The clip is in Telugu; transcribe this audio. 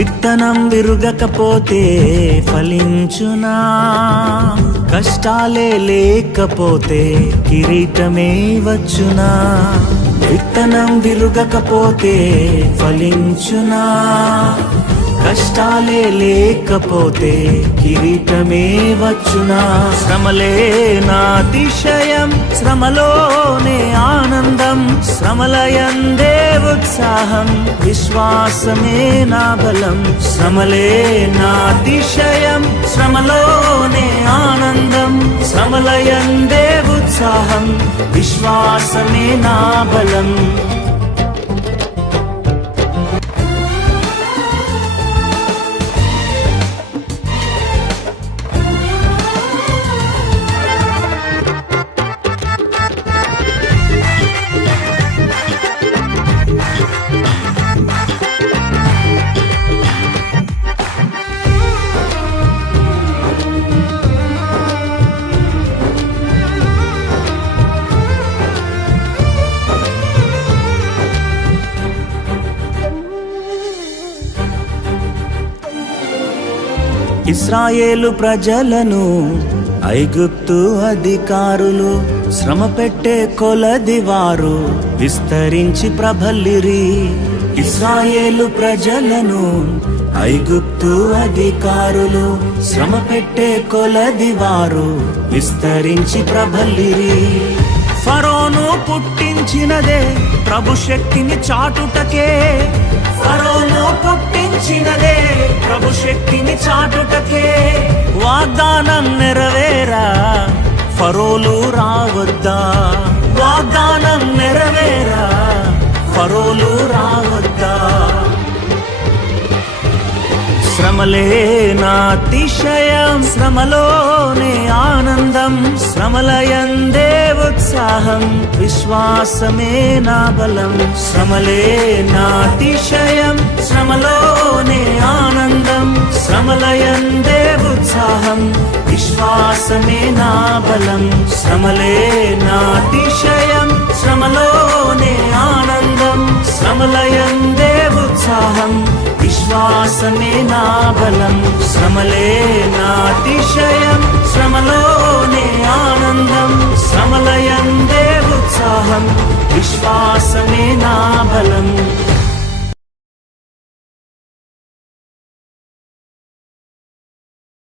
విత్తనం విరుగకపోతే ఫలించునా? కష్టాలే లేకపోతే కిరీటమే వచ్చునా? విత్తనం విరుగకపోతే ఫలించునా? కష్టాలే లేకపోతే కిరీటమే వచ్చునా? శ్రమలే నా అతిశయం, శ్రమలోనే ఆనందం, శ్రమలయందే ఉత్సాహం, విశ్వాసమే నా బలం. శ్రమలే నా అతిశయం, శ్రమలోనే ఆనందం, శ్రమలయందే ఉత్సాహం, విశ్వాసమే నా బలం. ఇశ్రాయేలు ప్రజలను ఐగుప్తు అధికారులు శ్రమ పెట్టే కొలది వారు విస్తరించి ప్రబలిరి. ఇశ్రాయేలు ప్రజలను ఐగుప్తు అధికారులు శ్రమ పెట్టే కొలది వారు విస్తరించి ప్రబలిరి. ఫరోను పుట్టించినదే ప్రభు శక్తిని చాటుటకే, ఫరోను పుట్టించినదే ప్రభు శక్తిని చాటుటకే. వాగ్దానం నెరవేరా ఫరోలు రావద్దా? వాగ్దానం నెరవేరా ఫరోలు రావద్దా? శ్రమలే నా అతిశయం, శ్రమలోనే ఆనందం, శ్రమలయందే ఉత్సాహం, విశ్వాసమే నా బలం. శ్రమలే నా అతిశయం, శ్రమలోనే ఆనందం, శ్రమలయందే ఉత్సాహం, విశ్వాసమే నా బలం. శ్రమలే నా అతిశయం, శ్రమలోనే ఆనందం, శ్రమలయందే ఉత్సాహం, విశ్వాసమే నా బలం. శ్రమలే నా అతిశయం, శ్రమలోనే ఆనందం, శ్రమలయందే ఉత్సాహం, విశ్వాసమే నా బలం.